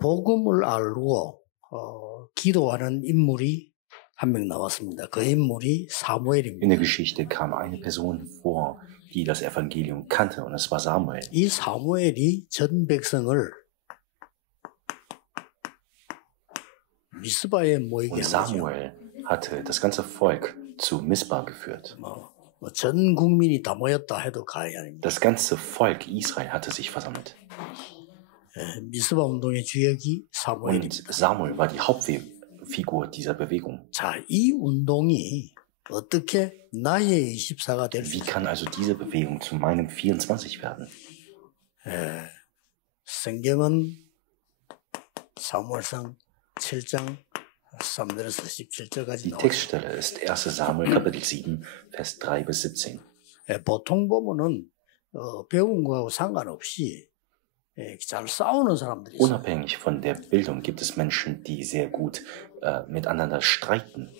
복음을 알고 기도하는 인물이 한 명 나왔습니다. 그 인물이 In 사무엘입니다. der Geschichte kam eine Person vor, die das Evangelium kannte, und es war Samuel. 이 사무엘이 전 백성을 미스바에 모이게 Und 하죠. Samuel hatte das ganze Volk zu Mispa geführt. 전 국민이 다 모였다 해도 과언이 아닙니다. Das ganze Volk Israel hatte sich versammelt. 미스바 운동의 주역이 사무엘입니다. Und Samuel war die Hauptfigur dieser Bewegung. 자, 이 운동이 어떻게 나의 24가 될 수 Wie 있을까? kann also diese Bewegung zu meinem 24 werden? 성경은 사무엘상 7장 3절에서 17절까지 Die 나와요. Textstelle ist 1. Samuel Kapitel 7, Vers 3 bis 17. 보통 보면은 배운 거하고 상관없이 잘 싸우는 사람들이 있어요. Unabhängig von der Bildung gibt es Menschen, die sehr gut miteinander streiten.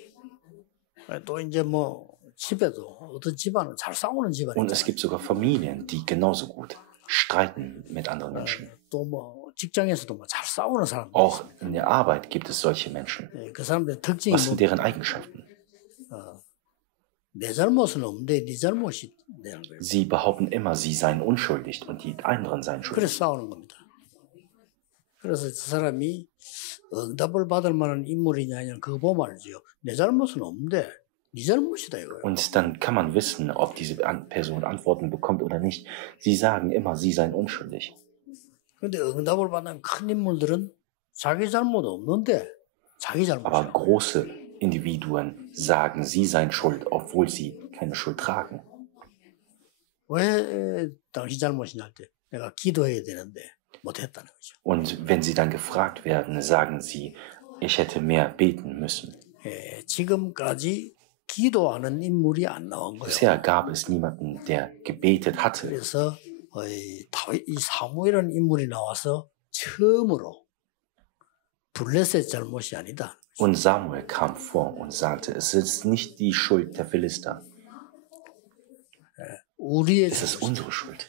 또 이제 뭐 집에도 어떤 집안은 잘 싸우는 집안이 Und es 있잖아요. gibt sogar Familien, die genauso gut streiten mit anderen Menschen. 또 뭐 직장에서도 뭐 잘 싸우는 사람들. Auch in der Arbeit gibt es solche Menschen. 그 사람들의 특징이 Was 뭐 sind deren Eigenschaften? 내 잘못은 없는데 네 잘못이 되는 거예요. Sie behaupten immer, sie seien unschuldig und die anderen seien schuldig. 그래서 싸우는 겁니다. 그래서 저 사람이 응답을 받을 만한 인물이냐 아니냐 그거 보면 알죠. 내 잘못은 없는데 네 잘못이다 이거예요. Und dann kann man wissen, ob diese Person Antworten bekommt oder nicht. Sie sagen immer, sie seien unschuldig. 근데 응답을 받는 큰 인물들은 자기 잘못 없는데 자기 Aber 잘못이야. große Individuen sagen, sie seien schuld, obwohl sie keine Schuld tragen. 왜 당신 잘못이냐 할 때 내가 기도해야 되는데 못했다는 거죠. Und wenn sie dann gefragt werden, sagen sie, ich hätte mehr beten müssen. 지금까지 기도하는 인물이 안 나온 거예요. Bisher gab es niemanden, der gebetet hatte. 그래서 이 사무엘이라는 인물이 나와서 처음으로 블레셋 잘못이 아니다. Und Samuel kam vor und sagte, es ist nicht die Schuld der Philister, 우리의 es ist 잘못이다. unsere Schuld.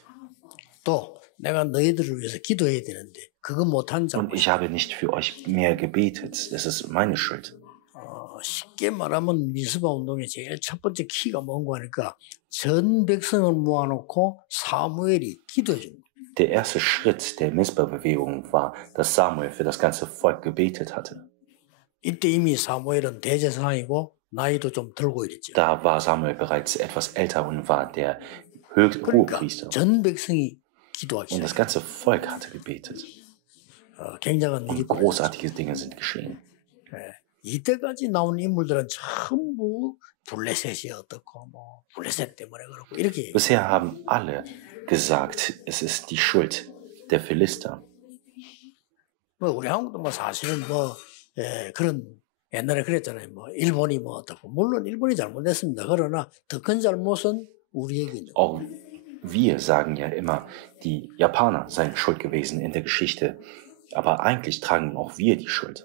또 내가 너희들을 위해서 기도해야 되는데 그거 못한 Und 잘못. ich habe nicht für euch mehr gebetet, es ist meine Schuld. 쉽게 말하면 미스바 운동의 제일 첫 번째 키가 뭔가 하니까 전 백성을 모아놓고 사무엘이 기도해 준 거예요. Der erste Schritt der Mispa-Bewegung war, dass Samuel für das ganze Volk gebetet hatte. 이때 이미 사무엘은 대제사장이고 나이도 좀 들고 이랬죠. Da war Samuel bereits etwas älter und war der 그러니까 Hohepriester. 전 백성이 기도하기 Und das 시작해요. ganze Volk hatte gebetet. 굉장한 일이 Und großartige Dinge sind geschehen. 이때까지 나온 인물들은 전부 블레셋이 어떻고 뭐 블레셋 때문에 그렇고 이렇게 Bisher haben alle gesagt, es ist die Schuld der Philister. 뭐 우리 한국도 뭐 사실은 뭐 그런 옛날에 그랬잖아요. 뭐 일본이 뭐 어떻고 물론 일본이 잘못했습니다. 그러나 더 큰 잘못은 우리에게 있는 거예요. Auch wir sagen ja immer, die Japaner seien schuld gewesen in der Geschichte. Aber eigentlich tragen auch wir die Schuld.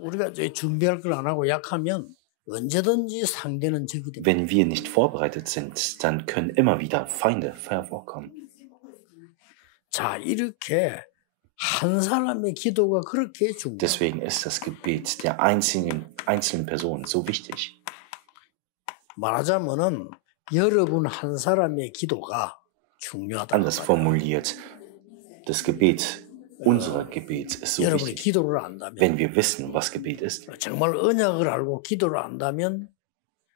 우리가 이제 준비할 걸 안 하고 약하면 언제든지 상대는 적이 됩니다. Wenn wir nicht vorbereitet sind, dann können immer wieder Feinde hervorkommen. 자, 이렇게 한 사람의 기도가 그렇게 중요해요. Deswegen ist das Gebet der einzelnen Person so wichtig. 말하자면은 여러분 한 사람의 기도가 중요하다. Anders formuliert, das Gebet, unser Gebet ist so 여러분이 wichtig. 기도를 안다면 Wenn wir wissen, was Gebet ist, 정말 언약을 알고 기도를 안다면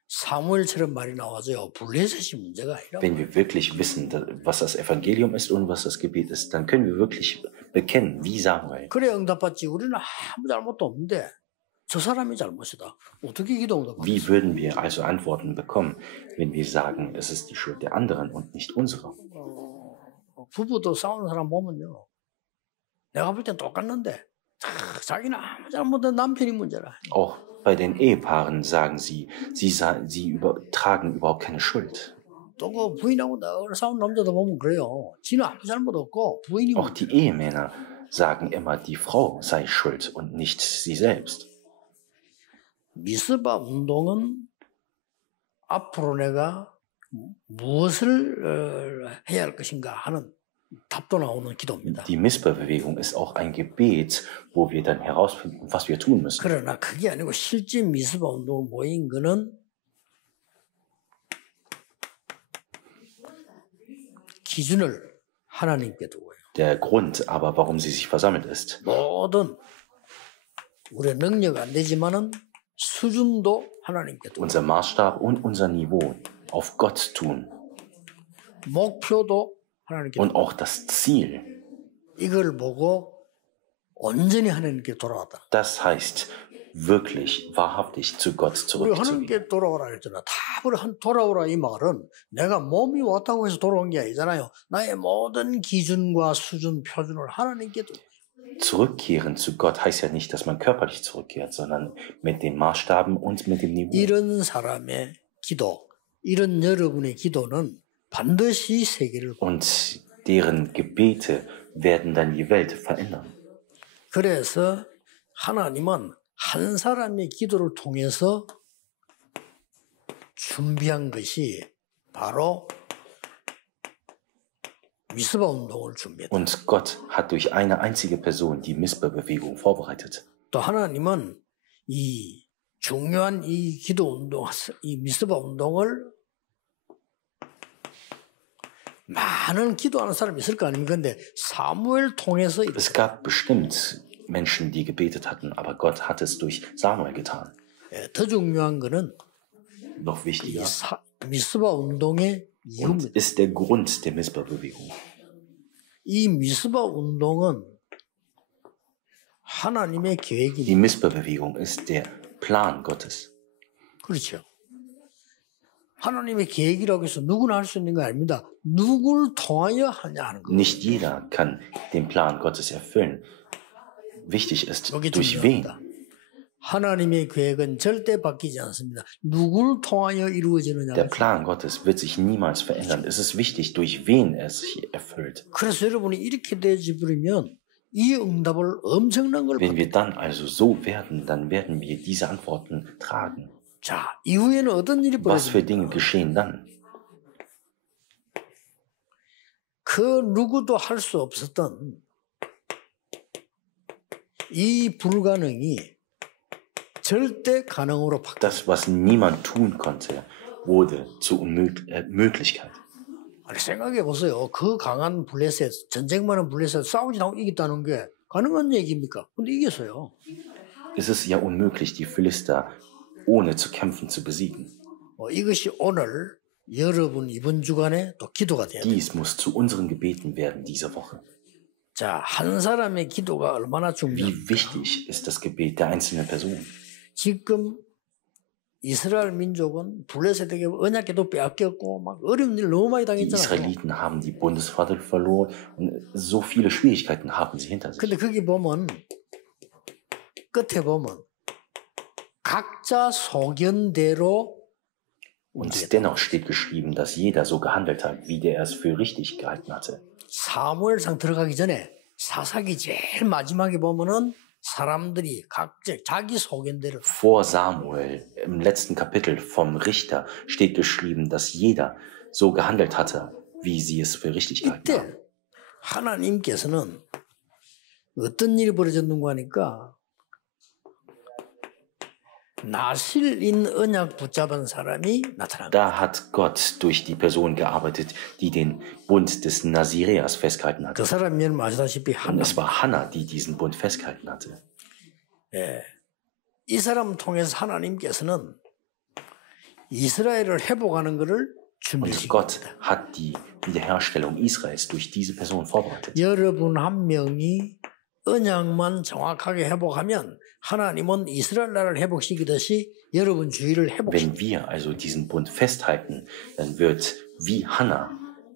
사무엘처럼 말이 나와서요. 블레셋이 문제가 아니라 wenn wir wirklich wissen, was das Evangelium ist und was das Gebet ist, dann können wir wirklich bekennen, wie Samuel. 그래 응답받지. 우리는 아무 잘못도 없는데 저 사람이 잘못이다. 어떻게 기도 응답받지? Wie würden wir also Antworten bekommen, wenn wir sagen, es ist die Schuld der anderen und nicht unsere? 부부도 싸우는 사람 보면요. 내가 볼 땐 똑같는데 자기는 아무 잘못된 남편이 문제라. Auch bei den Ehepaaren sagen sie tragen überhaupt keine Schuld. 또 그 부인하고 늘 싸운 남자도 보면 그래요. 지는 아무 잘못 없고 부인이 Auch die Ehemänner sagen immer, die Frau sei schuld und nicht sie selbst. 미스바 운동은 앞으로 내가 무엇을 해야 할 것인가 하는 답도 나오는 기도입니다. Die Missbar-Bewegung ist auch ein Gebet, wo wir dann herausfinden, was wir tun müssen. 그러나 그게 아니고 실제 미스바 운동 모인 거는 기준을 하나님께 두고요. Der Grund aber, warum sie sich versammelt ist, 모든 우리의 능력 안 되지만은 수준도 하나님께 두고 unser Maßstab und unser Niveau auf Gott tun 목표도 하나님께 und 두고 auch das Ziel. 이걸 보고 온전히 하나님께 돌아왔다. Das heißt, wirklich, wahrhaftig zu Gott 우리 zurückzugehen. 하나님께 돌아오라 그랬잖아. 답을 돌아오라 이 말은 내가 몸이 왔다고 해서 돌아온 게 아니잖아요. 나의 모든 기준과 수준, 표준을 하나님께 두고 Zurückkehren zu Gott heißt ja nicht, dass man körperlich zurückkehrt, sondern mit den Maßstaben und mit dem Niveau. 이런 사람의 기도, 이런 여러분의 기도는 반드시 세계를 Und deren Gebete werden dann die Welt verändern. 그래서 하나님은 한 사람의 기도를 통해서 준비한 것이 바로 미스바 운동을 준비했다. Und Gott hat durch eine einzige Person die Missbar-Bewegung vorbereitet. 또 하나님은 이 중요한 이 기도 운동, 이 미스바 운동을 많은 기도하는 사람이 있을 거 아닙니까? 근데 사무엘 통해서 Es gab bestimmt Menschen, die gebetet hatten, aber Gott hat es durch Samuel getan. 더 중요한 거는 Noch 이 wichtiger 미스바 운동의 und 이유입니다. ist der Grund der Missbar-Bewegung. 이 미스바 운동은 하나님의 Die 계획입니다. Missbar-Bewegung ist der Plan Gottes. 그렇죠. 하나님의 계획이라고 해서 누구나 할 수 있는 거 아닙니다. 누굴 통하여 하냐 하는 거. Nicht jeder kann den Plan Gottes erfüllen. Wichtig ist, 여기 durch wen. 중요합니다. 하나님의 계획은 절대 바뀌지 않습니다. 누굴 통하여 이루어지느냐. Der Plan Gottes wird sich niemals verändern. Es ist wichtig, durch wen er sich erfüllt. 그래서 여러분이 이렇게 되어버리면 이 응답을 엄청난 걸 Wenn 받습니다. wir dann also so werden, dann werden wir diese Antworten tragen. 자, 이후에는 어떤 일이 Was für 벌어집니까? Dinge geschehen dann? 그 누구도 할 수 없었던 이 불가능이 절대 가능으로 바뀌었다. Das, was niemand tun konnte, wurde zur Möglichkeit. 아니, 생각해 보세요. 그 강한 블레셋, 전쟁 많은 블레셋 싸우지 않고 이겼다는 게 가능한 얘기입니까? 근데 이겼어요. Es ist ja unmöglich, die Philister ohne zu kämpfen zu besiegen. 이것이 오늘 여러분 이번 주간에 또 기도가 돼야 돼요. Dies muss zu unseren Gebeten werden diese Woche. 자, 한 사람의 기도가 얼마나 Wie 중요합니까? wichtig ist das Gebet der einzelnen Person? 지금 이스라엘 민족은 블레셋에게 언약궤도 빼앗겼고 막 어려운 일 너무 많이 Die 당했잖아요. Israeliten haben die Bundesvater verloren und so viele Schwierigkeiten haben sie hinter sich. 근데 거기 보면 끝에 보면 각자 소견대로 Und dennoch steht geschrieben, dass jeder so gehandelt hat, wie der es für richtig gehalten hatte. 사무엘상 들어가기 전에 사사기 제일 마지막에 보면은 사람들이 각자 자기 소견대로 Vor Samuel, im letzten Kapitel vom Richter, steht geschrieben, dass jeder so gehandelt hatte, wie sie es für richtig gehalten haben. 이때 하나님께서는 어떤 일이 벌어졌는가 하니까 나실인 언약 붙잡은 사람이 나타난 거예요. Da hat Gott durch die Person gearbeitet, die den Bund des Nazireas festgehalten 그 hatte. 사람이 여러분 아시다시피 Und 하나. es war Hannah, die diesen Bund festgehalten hatte. 이 사람 통해서 하나님께서는 이스라엘을 회복하는 것을 Und 준비시킵니다. Gott hat die Wiederherstellung Israels durch diese Person vorbereitet. 여러분 한 명이 언약만 정확하게 회복하면 하나님은 이스라엘 나라를 회복시키듯이 여러분 주위를 회복시킵니다. Wenn wir also diesen Bund festhalten, dann wird wie Hannah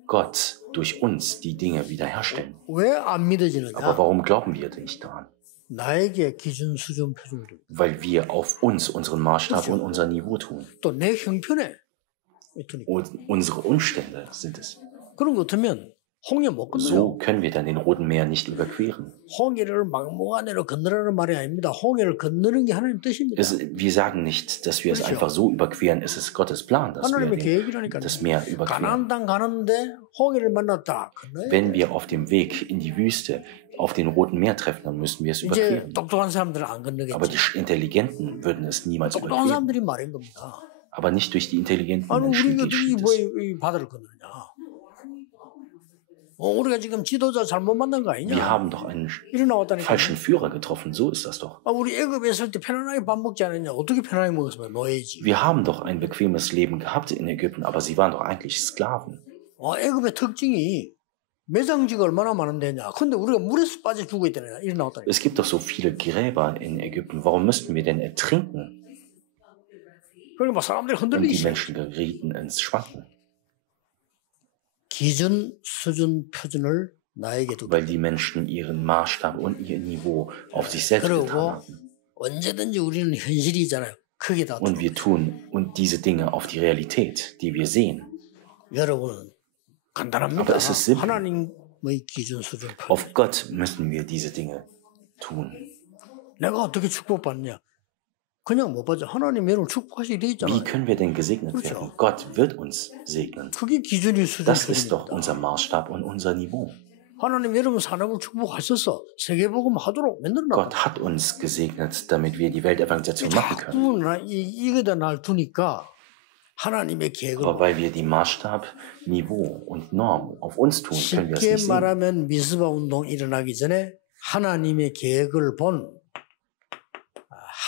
Gott durch uns die Dinge wiederherstellen. 왜 안 믿어지느냐? Aber warum glauben wir denn nicht daran? 나에게 기준, 수준, 표준을 두고 Weil wir auf uns unseren Maßstab und unser Niveau tun. 또 내 형편에 두니까. Und unsere Umstände sind es. 그런 것 같으면 홍해 못 So 건너요. können wir dann den Roten Meer nicht überqueren. 홍해를 막무가내로 건너라는 말이 아닙니다. 홍해를 건너는 게 하나님 뜻입니다. Wir sagen nicht, dass wir es 그렇죠. einfach so überqueren. Es ist Gottes Plan, dass wir 하나님의 계획이라니까요. das Meer überqueren. 가나안 땅 가는데 홍해를 만났다. 건너야 Wenn 돼. wir auf dem Weg in die Wüste auf den Roten Meer treffen, dann müssen wir es 이제 überqueren. 똑똑한 사람들은 안 Aber 건너겠지. die Intelligenten würden es niemals 똑똑한 überqueren. 사람들이 말인 겁니다. Aber nicht durch die intelligenten 아니 Menschen 우리가 geschieht 뭐 es. 이 바다를 건너냐? 우리가 지금 지도자 잘못 만난 거 Wir 아니냐? haben doch einen 이리 나왔다니까. falschen Führer getroffen, so ist das doch. 우리 애굽에 있을 때 편안하게 밥 먹지 않았냐? 어떻게 편안하게 먹었으면 노예지. Wir haben doch ein bequemes Leben gehabt in Ägypten, aber sie waren doch eigentlich Sklaven. 애굽의 특징이 매장지가 얼마나 많은데냐? 근데 우리가 물에서 빠져 죽어 있다냐? 이리 나왔다니까. Es gibt doch so viele Gräber in Ägypten. Warum müssten wir denn ertrinken? 그러니까 막 사람들이 Und die 흔들리지. Menschen gerieten ins Schwanken, 기준, 수준, 표준을 나에게 두고 weil die Menschen ihren Maßstab und ihr Niveau auf sich selbst getan 그리고 hatten. 언제든지 우리는 현실이잖아요. 크게 다. Und wir tun und diese Dinge auf die Realität, die wir sehen. 여러분은 간단합니다. Aber es ist simpel. 하나님의 기준, 수준, 표준. Auf Gott müssen wir diese Dinge tun. 내가 어떻게 축복받냐? 그냥 못 받죠. 하나님 여러분 축복하시게 돼 Wie 있잖아요. können wir denn gesegnet 그렇죠. werden? Gott wird uns segnen. 그게 기준이 수준, Das ist doch 표준입니다. unser Maßstab und unser Niveau. 하나님 여러분 산업을 축복하셔서 세계복음 하도록 만들어놨다. Gott hat uns gesegnet, damit wir die Weltevangelisation machen können. 자꾸 이거다 날 두니까 하나님의 계획을 Aber weil wir die Maßstab, Niveau und Norm auf uns tun, können wir es 쉽게 nicht sehen. 말하면 미스바 운동 일어나기 전에 하나님의 계획을 본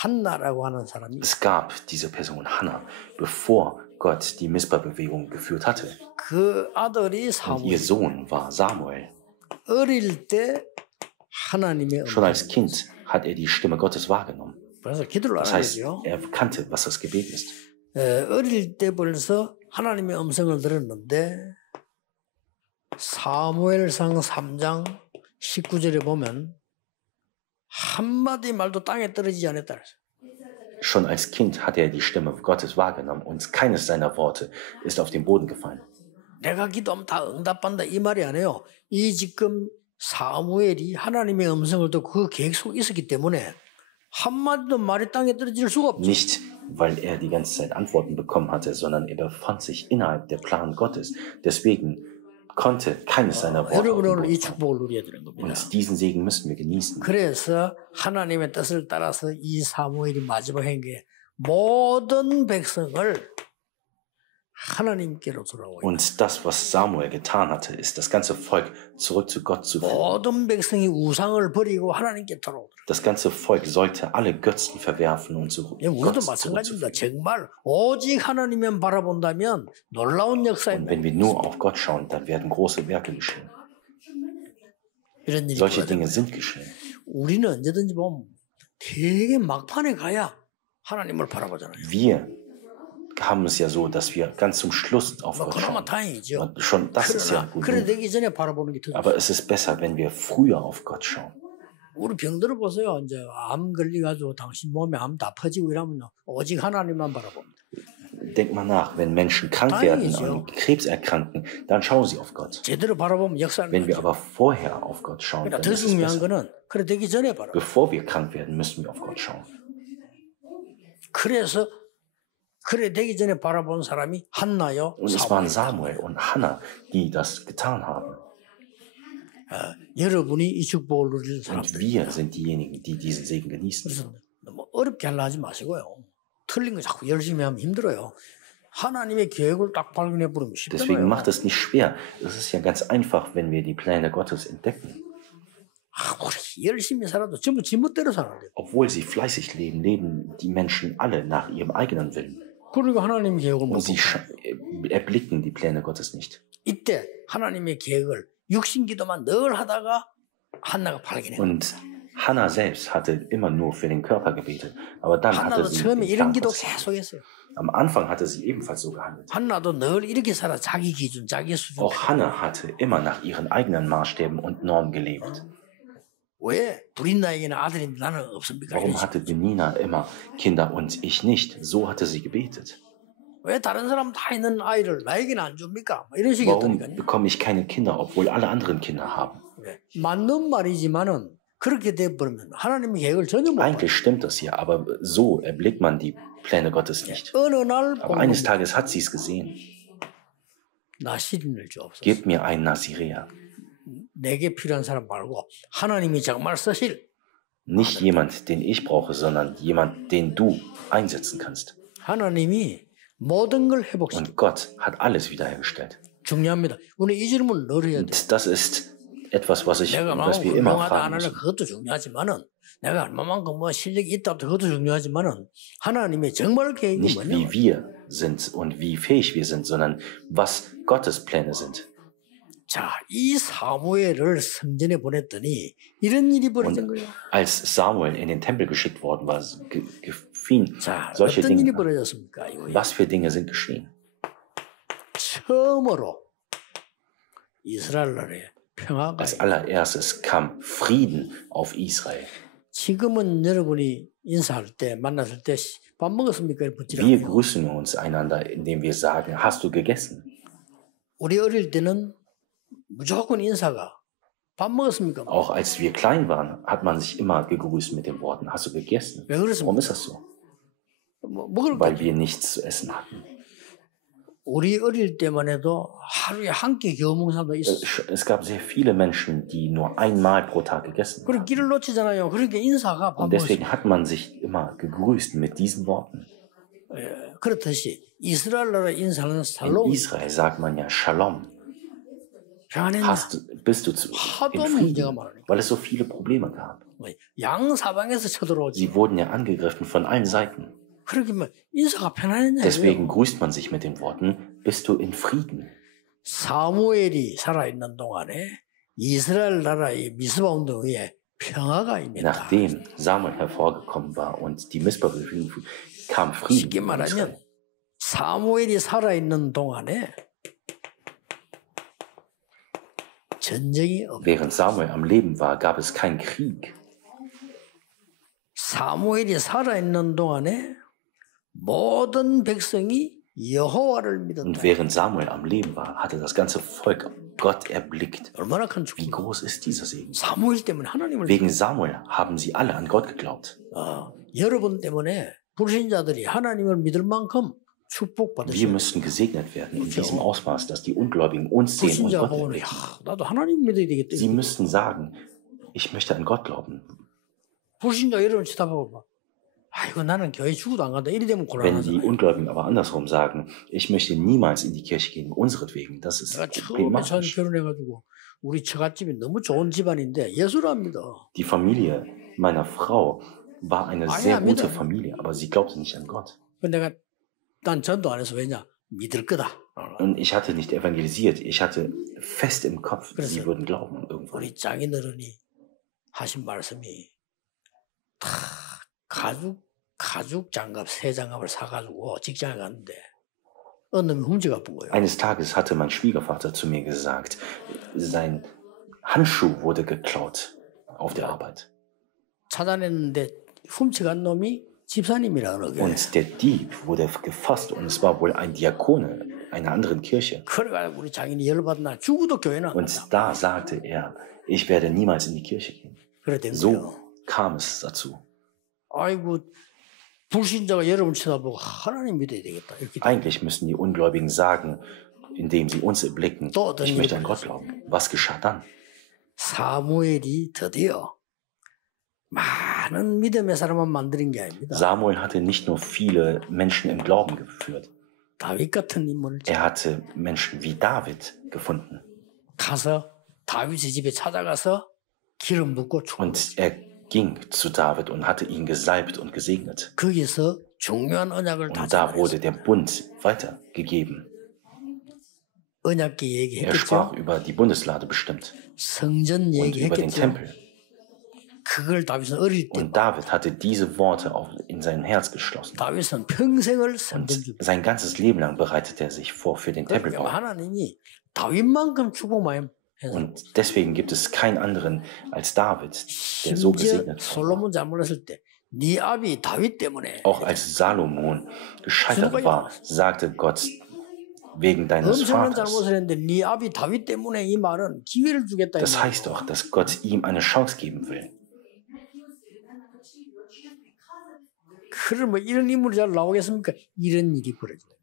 한나라고 하는 사람이 Es gab diese Person Hannah, bevor Gott die Mispa-Bewegung geführt hatte. 그 아들이 Und 사무엘. ihr Sohn war Samuel. 어릴 때 하나님의 Schon als 음성. Kind hat er die Stimme Gottes wahrgenommen. 그래서 기도를 Das 안 heißt, 하죠. er kannte, was das Gebet ist. 어릴 때 벌써 하나님의 음성을 들었는데 사무엘상 3장 19절에 보면 한마디 말도 땅에 떨어지지 않았다. Schon als Kind hatte er die Stimme Gottes wahrgenommen und keines seiner Worte ist auf den Boden gefallen. 내가 기도하면 다 응답한다 이 말이 아니에요. 이 지금 사무엘이 하나님의 음성을 듣고 그 계획 속에 있었기 때문에 한마디도 말이 땅에 떨어질 수가 없죠. Nicht, weil er die ganze Zeit Antworten bekommen hatte, sondern er befand sich innerhalb der Plan Gottes. Deswegen konnte keines seiner Worte auf 여러분 den 오늘 이 Boden fallen. 축복을 누려야 되는 겁니다. Und diesen Segen müssen wir genießen. 그래서 하나님의 뜻을 따라서 이 사무엘이 마지막 행에 모든 백성을 하나님께로 돌아오게. Und das, was Samuel getan hatte, ist, das ganze Volk zurück zu Gott zu führen. 모든 백성이 우상을 버리고 하나님께 돌아오도록. Das ganze Volk sollte alle Götzen verwerfen und zu 예, 우리도 Gott 마찬가지입니다. zurückzuführen. 정말 오직 하나님만 바라본다면 놀라운 Und 역사입니다. wenn wir nur auf Gott schauen, dann werden große Werke geschehen. 이런 일이 Solche 벌어져요. Dinge sind geschehen. 우리는 언제든지 보면 되게 막판에 가야 하나님을 바라보잖아요. Wir haben es ja so, dass wir ganz zum Schluss auf 뭐 Gott 그나마 schauen. 다행이죠. Und schon das ist ja 그러나 gut. 그래 되기 전에 바라보는 게 더. Aber es ist besser, wenn wir früher auf Gott schauen. 우리 병들어 보세요. 이제 암 걸려가지고 당신 몸에 암 다 퍼지고 이러면요. 오직 하나님만 바라봅니다. Denk mal nach, wenn Menschen krank werden und Krebs erkranken, dann schauen sie auf Gott. 제대로 바라보면 역사는 Wenn wir 거죠. aber vorher auf Gott schauen, 그러니까 dann 더 ist es 중요한 besser. 거는 그래 되기 전에 바라. Bevor wir krank werden, müssen wir auf Gott schauen. 그래서 그래 되기 전에 바라본 사람이 한나요. Und es waren Samuel und Hannah, die das getan haben. 여러분이 이 축복을 누리는 Und 사람들. wir sind diejenigen, die diesen Segen genießen. 그래서 너무 어렵게 하려 하지 마시고요. 틀린 거 자꾸 열심히 하면 힘들어요. 하나님의 계획을 딱 발견해 버리면 Deswegen 쉽잖아요. macht es nicht schwer. Es ist ja ganz einfach, wenn wir die Pläne Gottes entdecken. 우리 열심히 살아도 전부 지멋대로 살아야 돼요. Obwohl sie fleißig leben, leben die Menschen alle nach ihrem eigenen Willen. 그러니까 하나님의 계획을 못 Und sie 보고 erblicken die Pläne Gottes nicht. 이때 하나님의 계획을 육신기도만 늘 하다가 한나가 발견해요. Und Hannah selbst hatte immer nur für den Körper gebetet. Aber dann hatte 한나도 sie 처음에 den 이런 Plan 기도 Gottes. 계속 했어요. Am Anfang hatte sie ebenfalls so gehandelt. 한나도 늘 이렇게 살아. 자기 기준, 자기 수준. Auch Hannah hatte immer nach ihren eigenen Maßstäben und Normen gelebt. 왜 브린나에게는 아들인데 나는 없습니까? Warum 이러지. hatte Benina immer Kinder und ich nicht? So hatte sie gebetet. 왜 다른 사람 다 있는 아이를 나에게는 안 줍니까? 뭐 이런 Warum 식이었다니까요. bekomme ich keine Kinder, obwohl alle anderen Kinder haben? 네. 맞는 말이지만은 그렇게 돼버리면 하나님의 계획을 전혀 못 봐요. Eigentlich stimmt das ja, aber so erblickt man die Pläne Gottes nicht. 어느 날 Aber eines Tages hat sie es gesehen. 나시린을 주옵소서. Gib mir einen Nazirea. 내게 필요한 사람 말고 하나님이 정말 쓰실 Nicht jemand, den ich brauche, sondern jemand, den du einsetzen kannst. 하나님이 모든 걸 회복시켜. Und Gott hat alles wiederhergestellt. 중요합니다. 우리 이 질문을 늘 해야 돼. Und das ist etwas, was 내가 wir immer 훌륭하다 안 fragen 하는 müssen. 그것도 중요하지만은 내가 얼마만큼 뭐 실력이 있다 그것도 중요하지만은 하나님의 정말 계획이 Nicht 뭐냐? wie wir sind und wie fähig wir sind, sondern was Gottes Pläne sind. 자, 이 사무엘을 성전에 보냈더니 이런 일이 벌어진 거예요. Als Samuel in den Tempel geschickt worden war, gefielen 자, solche 어떤 일이 Dinge. 벌어졌습니까? 이거예요. Was für Dinge sind geschehen? 처음으로 이스라엘 나라에 평화가 Als allererstes kam Frieden auf Israel. 지금은 여러분이 인사할 때 만났을 때 밥 먹었습니까? 이렇게 묻지 Wir 않아요. grüßen uns einander, indem wir sagen, hast du gegessen? 우리 어릴 때는 무조건 인사가 밥 먹었습니까? Auch als wir klein waren, hat man sich immer gegrüßt mit den Worten, hast du gegessen? 왜 Warum 그렇습니까? ist das so? 먹을 Weil 거 wir nichts zu essen hatten. 우리 어릴 때만 해도 하루에 한 끼 겨우 먹는 사람도 있어. Es gab sehr viele Menschen, die nur einmal pro Tag gegessen 그리고 haben. 길을 놓치잖아요. 그러니까 인사가 밥 Und 먹었어. deswegen hat man sich immer gegrüßt mit diesen Worten. 그렇듯이 이스라엘 나라 인사는 In 살롬 Israel sagt man ja Shalom. 평안했나? Bist du 하도 in 문제가 Frieden, 많으니까. weil es so viele Probleme gab. 양 사방에서 쳐들어오지. Sie wurden ja angegriffen von allen Seiten. 그렇게 뭐 인사가 편안했냐? Deswegen grüßt man sich mit den Worten, bist du in Frieden. 사무엘이 살아있는 동안에 이스라엘 나라의 미스바 운동에 평화가 임했다. Nachdem Samuel hervorgekommen war und die Missbar-Bewegung kam Frieden. 쉽게 in 말하면 Israel. 사무엘이 살아있는 동안에 전쟁이 없다. Während Samuel am Leben war, gab es keinen Krieg. 사무엘이 살아있는 동안에 모든 백성이 여호와를 믿었다. Und während Samuel am Leben war, hatte das ganze Volk Gott erblickt. 얼마나 큰 Wie 축복. groß ist dieser Segen? 사무엘 때문에 하나님을 Wegen Samuel haben sie alle an Gott geglaubt. 여러분 때문에 불신자들이 하나님을 믿을 만큼 Wir 축복받으세요. müssten gesegnet werden in diesem Ausmaß, dass die Ungläubigen uns sehen und 불신자 Gott 보면 erblicken. 나도 하나님 믿어야 되겠다. Sie müssten sagen, ich möchte an Gott glauben. 불신자 여러분 쳐다보고 봐. 아이고 나는 교회 죽어도 안 간다. 이리 되면 Wenn die 곤란하잖아요. Ungläubigen aber andersrum sagen, ich möchte niemals in die Kirche gehen, unseretwegen, das ist 내가 처음에 전 problematisch. 결혼해가지고 우리 처갓집이 너무 좋은 집안인데 예수를 안 믿어. Die Familie meiner Frau war eine Ah sehr ja, gute mit- Familie, aber sie glaubte nicht an Gott. 근데 내가 난 전도 안 해서 왜냐? 믿을 거다. Und ich hatte nicht evangelisiert, ich hatte fest im Kopf, 그래서 sie würden glauben irgendwann. 우리 장인어른이 하신 말씀이 다 가죽 장갑 새 장갑을 사가지고 직장에 갔는데 어느 놈이 훔쳐가 본 거예요. Eines Tages hatte mein Schwiegervater zu mir gesagt, sein Handschuh wurde geklaut auf der Arbeit. 찾아냈는데 훔쳐간 놈이 집사님이라는 거예요. Und der Dieb wurde gefasst und es war wohl ein Diakone einer anderen Kirche. 그래가지고 우리 장인이 열받나 죽어도 교회는 안 Und 간다. da sagte er, ich werde niemals in die Kirche gehen. 그래 된 거예요. So kam es dazu. 아이고 불신자가 여러분 쳐다보고 하나님 믿어야 되겠다. 이렇게 Eigentlich müssen die Ungläubigen sagen, indem sie uns erblicken, 또 어떤 ich 일이 möchte an Gott 벌어졌어요? glauben. Was geschah dann? 사무엘이 드디어 많은 믿음의 사람만 만드는 게 아닙니다. Samuel hatte nicht nur viele Menschen im Glauben geführt. 다윗 같은 인물을 Er hatte Menschen wie David gefunden. 가서 다윗의 집에 찾아가서 기름 붓고 축복. Und er ging zu David und hatte ihn gesalbt und gesegnet. 거기서 중요한 언약을 Und da wurde 다짐했어요. der Bund weitergegeben. 언약계 Er 얘기했겠죠. sprach über die Bundeslade bestimmt 성전 und über den 얘기했겠죠. Tempel. 그걸 다윗은 어릴 때 Und David hatte diese Worte auch in sein Herz geschlossen. 다윗은 평생을 Und 성전 주. sein ganzes Leben lang bereitete er sich vor für den 그러니까 Tempelbau. 하나님이 다윗만큼 축복 많이 해서 Und deswegen gibt es keinen anderen als David, der so 심지어 gesegnet war. 솔로몬 잘못했을 때 네 아비 다윗 때문에 Auch als Salomon gescheitert war, sagte Gott wegen deines 엄청난 Vaters. 잘못을 했는데 네 아비 다윗 때문에 이 말은 기회를 주겠다 이 Das 말이에요. heißt doch, dass Gott ihm eine Chance geben will. 그럼 뭐 이런 인물이 잘 나오겠습니까? 이런 일이 벌어진다.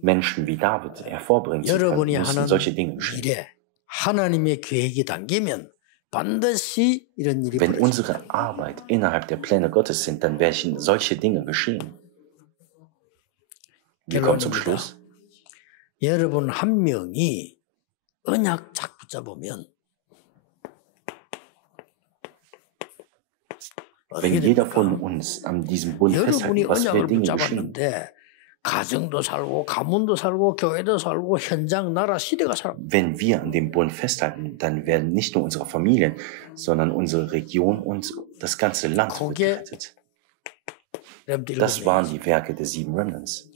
Menschen wie David hervorbringen zu können, 여러분이 müssen 하는 solche Dinge geschehen. 일에 하나님의 계획이 담기면 반드시 이런 일이 Wenn 벌어진다. unsere Arbeit innerhalb der Pläne Gottes sind, dann werden solche Dinge geschehen. Wir kommen zum Schluss. 여러분 한 명이 언약 쫙 붙잡으면 Wenn jeder von uns an diesem Bund 여러분이 festhalten, was für 언약을 Dinge geschehen. 붙잡았는데 가정도 살고 가문도 살고 교회도 살고 현장 나라 시대가 살아. Wenn wir an dem Bund festhalten, dann werden nicht nur unsere Familien, sondern unsere Region und das ganze Land wird gerettet. Das waren die Werke der 7 Remnants.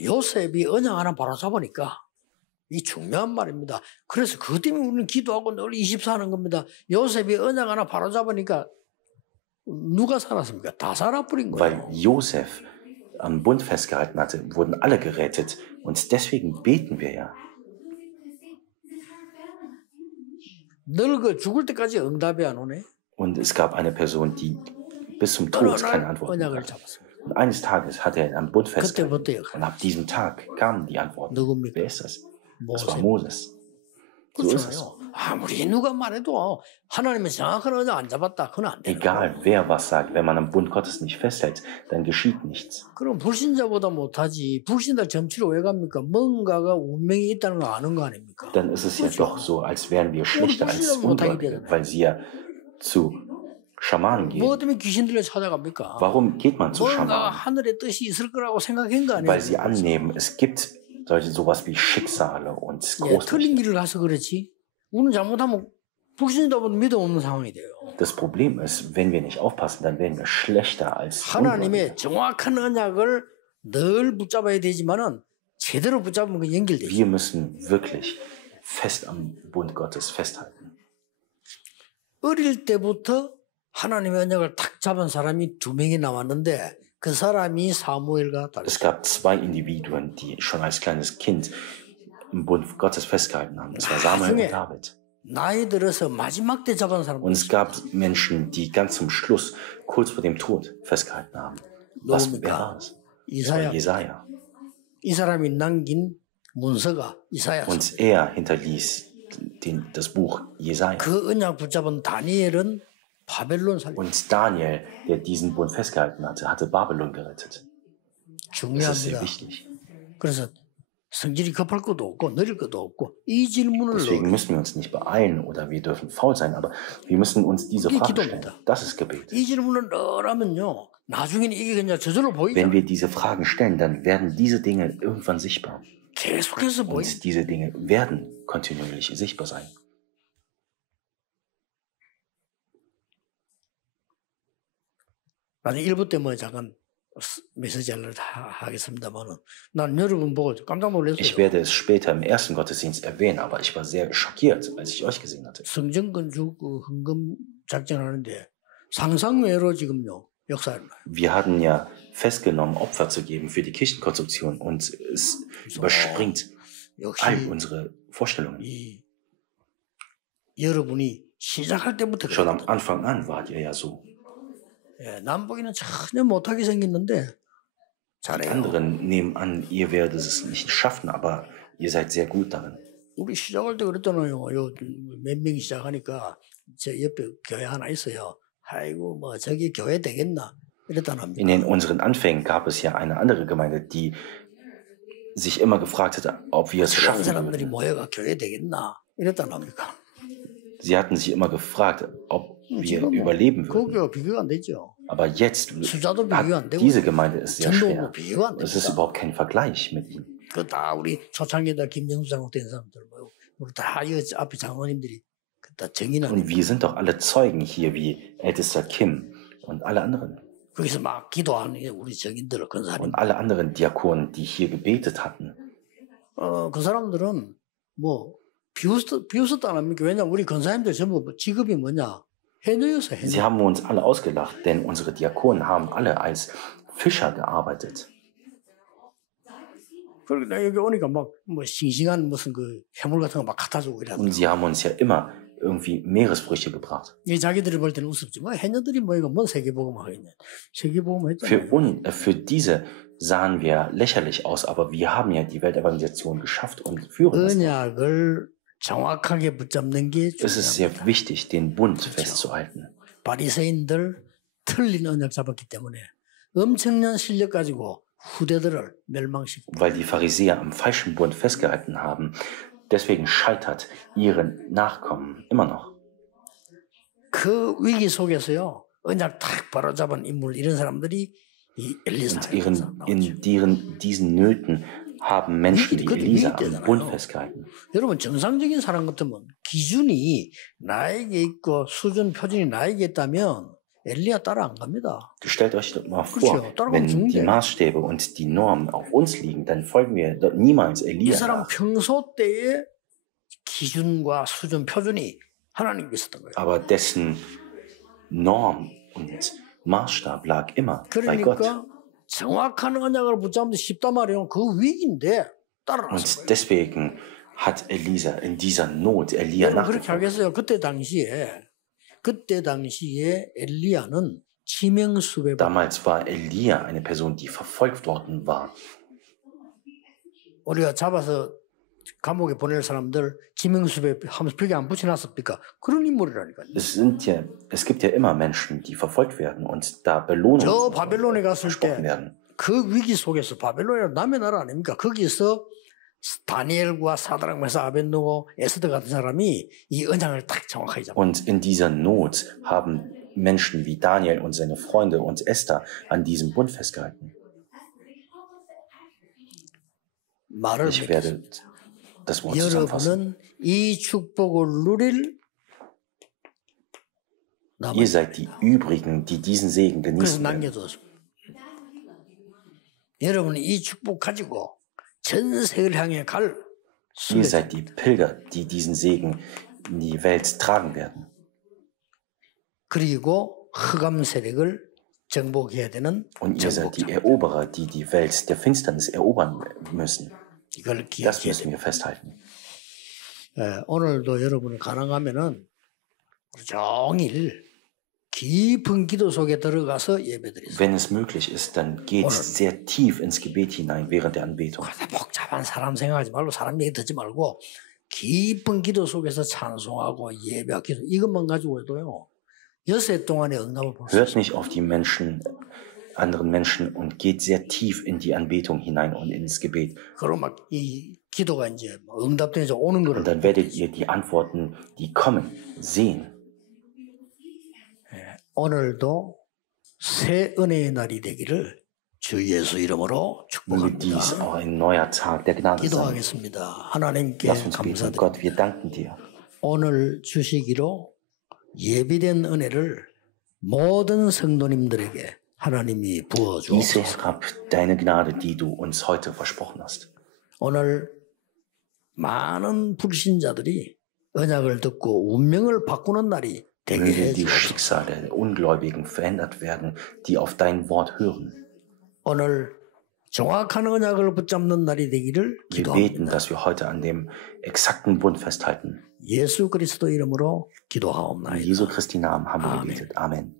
요셉이 언약 하나 바로 잡으니까 이 중요한 말입니다. 그래서 그 때문에 우리는 기도하고 늘 24하는 겁니다. 요셉이 언약 하나 바로 잡으니까 누가 살았습니까? 다 살아버린 Weil 거예요. Josef am Bund festgehalten hatte, wurden alle gerettet. Und deswegen beten wir ja. 늙어 죽을 때까지 응답이 안 오네. Und es gab eine Person, die bis zum Tod keine Antwort 언약을 hatte. 잡았습니다. Und eines Tages hat er am Bund festgehalten. 그때부터 Und ab diesem Tag kamen die Antworten. 누굽니까? Wer ist das? Das war 모세. Moses. So ist es. 그렇잖아요. 아무리 누가 말해도 하나님은 정확한 언약 안 잡았다. 그건 안 돼요. Egal, wer was sagt, wenn man am Bund Gottes nicht festhält, dann geschieht nichts. 그럼 불신자보다 못하지. 불신자 점치러 왜 갑니까? 뭔가가 운명이 있다는 거 아는 거 아닙니까? Dann ist es ja 그렇죠. doch so, als wären wir schlechter als 불신자 못하게 Ungläubige, 되잖아요. weil sie ja zu Schamanen 뭐 gehen. 때문에 귀신들을 찾아갑니까? Warum geht man zu 뭔가 Schamanen? 하늘의 뜻이 있을 거라고 생각한 거 아니에요? Weil sie annehmen, es gibt sowas wie Schicksale und 예, 틀린 Großmächte. 길을 가서 그렇지. 우리는 잘못하면 불신자보다 믿음 없는 상황이 돼요. Das Problem ist, wenn wir nicht aufpassen, dann werden wir schlechter als 하나님의 Ungläubige. 정확한 언약을 늘 붙잡아야 되지만은 제대로 붙잡으면 그 연결돼요. Wir müssen wirklich fest am Bund Gottes festhalten. 어릴 때부터 하나님의 언약을 탁 잡은 사람이 2명이 나왔는데 그 사람이 사무엘과 Es 다윗. gab 2 Individuen, die schon als kleines Kind im Bund Gottes festgehalten haben. Es war Samuel und David. 나이 들어서 마지막 때 잡은 사람도 Und es gab Menschen, die ganz zum Schluss, kurz vor dem Tod, festgehalten haben. Wer war es? Das war 이사야. Jesaja. 이 사람이 남긴 문서가 이사야서. Und er hinterließ das Buch Jesaja. 그 언약 붙잡은 다니엘은 바벨론 살려. Und Daniel, der diesen Bund festgehalten hatte, hatte Babylon gerettet. Das ist sehr 중요합니다. wichtig. 그래서 성질이 급할 것도 없고 느릴 것도 없고 이 질문을 Deswegen müssen wir uns nicht beeilen oder wir dürfen faul sein, aber wir müssen uns diese 이게 Frage stellen. 기도입니다. Das ist Gebet. 이 질문을 늘 하면요 나중에는 이게 그냥 저절로 보이죠. Wenn wir diese Fragen stellen, dann werden diese Dinge irgendwann sichtbar. 계속해서 보이. Und diese Dinge werden kontinuierlich sichtbar sein. 나는 1부 때 뭐 잠깐 메시지를 하겠습니다만은 난 여러분 보고 깜짝 놀랐어요. Ich werde es später im ersten Gottesdienst erwähnen, aber ich war sehr schockiert, als ich euch gesehen hatte. 성전 건축 그 헌금 작전하는데 상상외로 지금요 역사를 나요. Wir hatten ja festgenommen, Opfer zu geben für die Kirchenkonstruktion und es überspringt 역시 all unsere Vorstellungen. 이 여러분이 시작할 때부터 Schon am 그랬거든요. Anfang an wart ihr ja so. 예, 남보기는 전혀 못하게 생겼는데 Die 잘해요. anderen nehmen an, ihr werdet es nicht schaffen, aber ihr seid sehr gut darin. 우리 시작할 때 그랬잖아요. 요 몇 명이 시작하니까 저 옆에 교회 하나 있어요. 아이고 뭐 저기 교회 되겠나 이랬단 In den 합니다. unseren Anfängen gab es ja eine andere Gemeinde, die sich immer gefragt hatte, ob wir es 그런 schaffen 사람들이 würden. 모여가 교회 되겠나 이랬단 합니까? Sie hatten sich immer gefragt, ob wir 지금 뭐 überleben 그 würden. 교회가 비교가 안 되죠. Aber jetzt 숫자도 비교 안 hat 되고 diese Gemeinde es sehr 전도 schwer. 뭐 비교가 안 Es ist 됩니다. überhaupt kein Vergleich mit ihnen. 그 다 우리 초창기다 김영수 장로 된 사람들 뭐 우리 다 이 앞에 장로님들이 다 정인하는 Und wir sind doch alle Zeugen hier, wie ältester Kim und alle anderen. 거기서 막 기도하는 게 우리 정인들 근사님. Und alle anderen Diakonen, die hier gebetet hatten. 그 사람들은 뭐 비웃었다 안 합니까? 왜냐면 우리 근사님들 전부 직업이 뭐냐? 해녀였어, 해녀. Sie haben uns alle ausgelacht, denn unsere Diakonen haben alle als Fischer gearbeitet. 그리고 나 여기 오니까 막 뭐 싱싱한 무슨 그 해물 같은 거 막 갖다 주고 이러더라고. Und sie haben uns ja immer irgendwie Meeresfrüchte gebracht. 이 자기들이 볼 때는 우습지. 뭐 해녀들이 뭐 이거 뭔 세계복음 하겠냐. 세계복음 했잖아. Für diese sahen wir lächerlich aus, aber wir haben ja die Weltevangelisation geschafft und führen es. 언약을 정확하게 붙잡는 게 Es ist sehr 중요합니다. wichtig, den Bund festzuhalten. 바리새인들 틀린 언약 잡았기 때문에 엄청난 실력 가지고 후대들을 멸망시키고. Weil die Pharisäer am falschen Bund festgehalten haben. Deswegen scheitert ihren Nachkommen immer noch. 그 위기 속에서요. 언약 탁 바로잡은 인물 이런 사람들이 이 엘리사. In diesen Nöten haben Menschen wie Elisa am Bund festgehalten. 여러분 정상적인 사람 같으면 기준이 나에게 있고 수준 표준이 나에게 있다면 엘리야 따라 안 갑니다. Stellt euch doch mal vor, wenn die Maßstäbe und die Normen auf uns liegen, dann folgen wir niemals 이 Elisa 사람 nach. 평소 때의 기준과 수준 표준이 하나님께 있었던 거예요. Aber dessen Norm und Maßstab lag immer bei Gott. 그러니까 정확한 언약을 붙잡는 게 쉽단 말이에요. 그 위기인데 따라갔어요. Und deswegen hat Elisa in dieser Not Elia 그렇게 nachgefolgt. 하겠어요. 그때 당시에 엘리야는 치명수배. Damals war Elia eine Person, die verfolgt worden war. 우리가 잡아서 감옥에 보낼 사람들 치명수배 하면서 벽에 안 붙여놨습니까? 그런 인물이라니까요. Es gibt ja immer Menschen, die verfolgt werden und da Belohnungen 저 바벨론에 갔을 versprochen 때 werden. 그 위기 속에서 바벨론이 남의 나라 아닙니까? 거기서 다니엘과 사드락 메사 아벤노고 에스더 같은 사람이 이 언약을 딱 정확하게 잡았어요. Und in dieser Not haben Menschen wie Daniel und seine Freunde und Esther an diesem Bund festgehalten. Ich werde das Wort zusammenfassen. 여러분은 이 축복을 누릴 Ihr seid die Übrigen, die diesen Segen genießen werden. 여러분이 이 축복 가지고 전 세계를 향해 갈 Ihr seid die Pilger, die diesen Segen in die Welt tragen werden. 그리고 흑암 세력을 정복해야 되는 Und ihr seid die Eroberer, die die Welt der Finsternis erobern müssen. Das müssen wir festhalten. 오늘도 여러분이 가능하면은 종일 깊은 기도 속에 들어가서 예배드리세요. Wenn es möglich ist, dann geht sehr tief ins Gebet hinein während der Anbetung. 복잡한 사람 생각하지 말고 사람 얘기 듣지 말고 깊은 기도 속에서 찬송하고 예배하고 기도 이것만 가지고 해도요. 6해 동안의 응답을 볼 수 있어요. Hört nicht auf die Menschen, anderen Menschen und geht sehr tief in die Anbetung hinein und ins Gebet. 그럼 막 이 기도가 이제 응답되면서 오는 거를. Und dann werdet ihr die Antworten, die kommen, sehen. 오늘도 새 은혜의 날이 되기를 주 예수 이름으로 축복합니다. Dies auch ein neuer Tag der Gnade sein. 기도하겠습니다. 하나님께 Lass uns beten. 감사드립니다. Gott, wir danken dir. 오늘 주시기로 예비된 은혜를 모든 성도님들에게 하나님이 부어 Gieße 주옵소서. herab deine Gnade, die du uns heute versprochen hast. 오늘 많은 불신자들이 언약을 듣고 운명을 바꾸는 날이 되게 Möge die 해주옵소서. Schicksale der Ungläubigen verändert werden, die auf dein Wort hören. 오늘 정확한 언약을 붙잡는 날이 되기를 Wir beten, 기도합니다. dass wir heute an dem exakten Bund festhalten. 예수 그리스도 이름으로 In 기도하옵나이다. Jesu Christi Namen haben wir Amen. gebetet. Amen.